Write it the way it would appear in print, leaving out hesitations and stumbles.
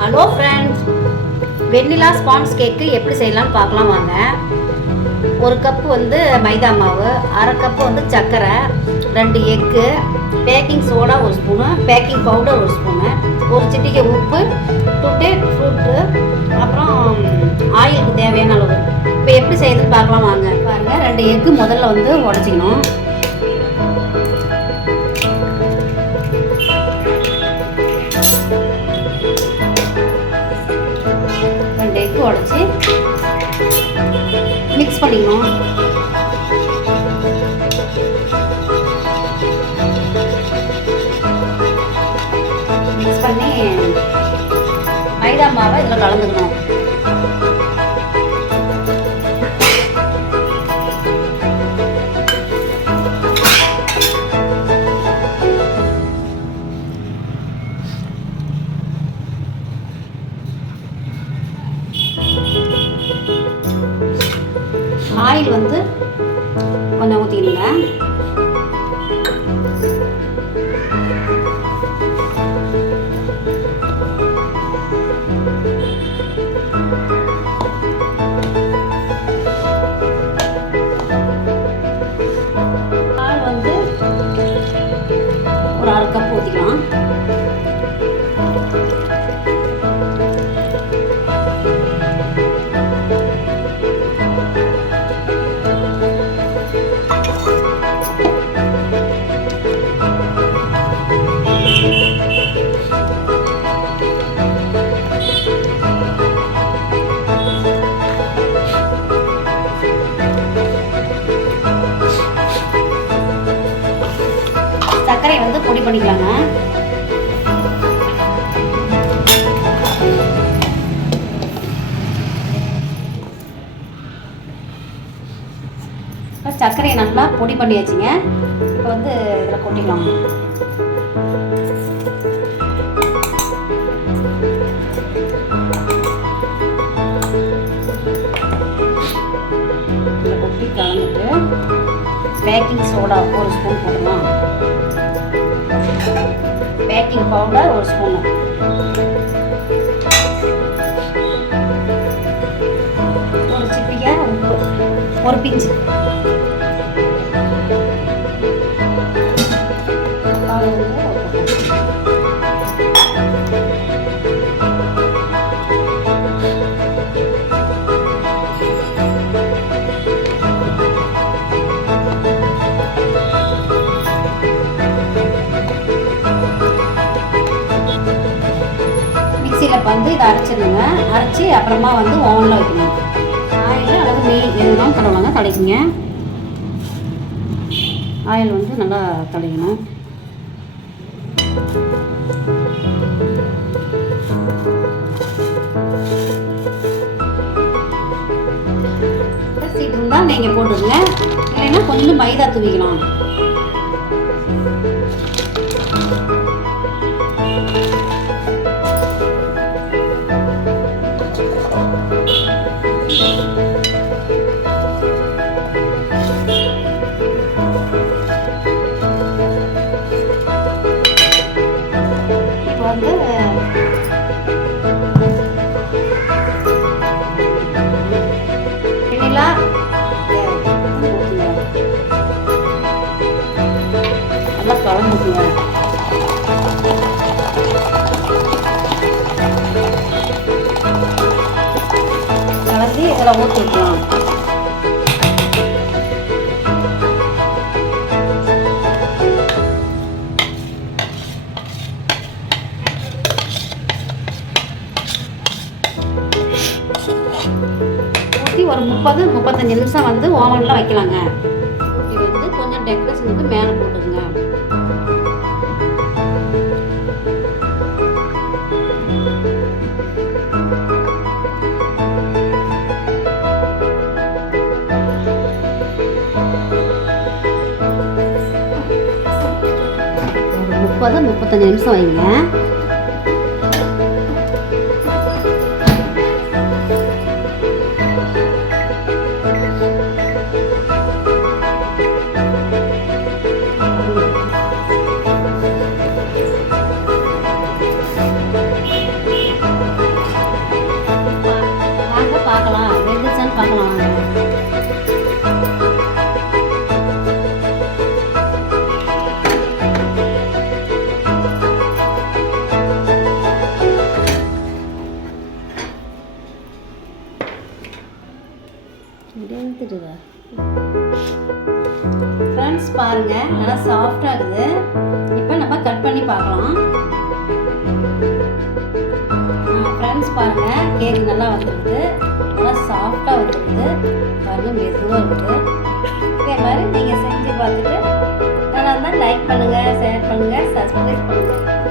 Hello friends, வெண்ணிலா sponge கேக்கு எப்படி செய்யலாம்னு பார்க்கலாம் வாங்க. ஒரு கப்பு வந்து மைதா மாவு, அரை கப்பு வந்து சர்க்கரை, 2 egg, baking soda 1 spoon, baking powder 1 spoon, ஒரு சிட்டிகை உப்பு, துட்டே ஃப்ரூட்டு, அப்புறம் ஆயிலுக்கு தேவையான அளவு. இப்போ எப்படி செய்யுதுன்னு பார்க்கலாம் வாங்க. பாருங்கள், 2 எக்கு முதல்ல வந்து உடச்சிக்கணும். எக்கு உடச்சி மிக்ஸ் பண்ணிக்கணும். மிக்ஸ் பண்ணி மைதா மாவை இதில் கலந்துக்கணும். ஆயில் வந்து கொஞ்சம் ஊற்றிக்கணுங்க. பால் வந்து ஒரு 1/2 கப் ஊற்றிக்கலாம். சர்க்கரை வந்து பொடி பண்ணிக்கலாங்க. சர்க்கரையை நல்லா பொடி பண்ணியாச்சுங்க. இப்போ வந்து இதில் கொட்டிக்கலாம். இதில் கொட்டி கலந்துட்டு பேக்கிங் சோடா 1 ஸ்பூன் போடலாம். பேக்கிங் பவுடர் 1 ஸ்பூனு, ஒரு சிட்டிகை உப்பு, ஒரு பிஞ்சு மிக்சியில் வந்து இதை அரைச்சிடணுங்க. அரைச்சி அப்புறமா வந்து ஓவனில் வைக்கணும். ஆயில் அல்லது நெய் எதுனாலும் தடவாங்க, தடைக்குங்க. ஆயில் வந்து நல்லா தடைக்கணும். சீட்டு இருந்தால் நீங்கள் போட்டுருங்க, இல்லைன்னா கொஞ்சம் மைதா தூவிக்கலாம். வந்து வெண்ணிலா நல்லா கலந்துக்குங்க. கலந்து இதில் ஊற்றி விட்டுலாம். ஒரு 30-35 நிமிஷம் வந்து ஓவனில் வைக்கலாங்க. இது வந்து கொஞ்சம் டெக்கரேஷன் வந்து மேலே போட்டுருங்க. ஒரு 30-35 நிமிஷம் வைங்க. அழுத்துடுதா ஃப்ரெண்ட்ஸ் பாருங்கள், நல்லா சாஃப்டாக இருக்குது. இப்போ நம்ம கட் பண்ணி பார்க்கலாம். ஃப்ரெண்ட்ஸ் பாருங்கள், கேக் நல்லா வந்துருக்குது, நல்லா சாஃப்டாக வந்துருக்குது. பாருங்கள், மெதுவாக இருக்குது. இதே மாதிரி நீங்கள் செஞ்சு பார்த்துட்டு நல்லா இருந்தால் லைக் பண்ணுங்கள், ஷேர் பண்ணுங்கள், சப்ஸ்கிரைப் பண்ணுங்கள்.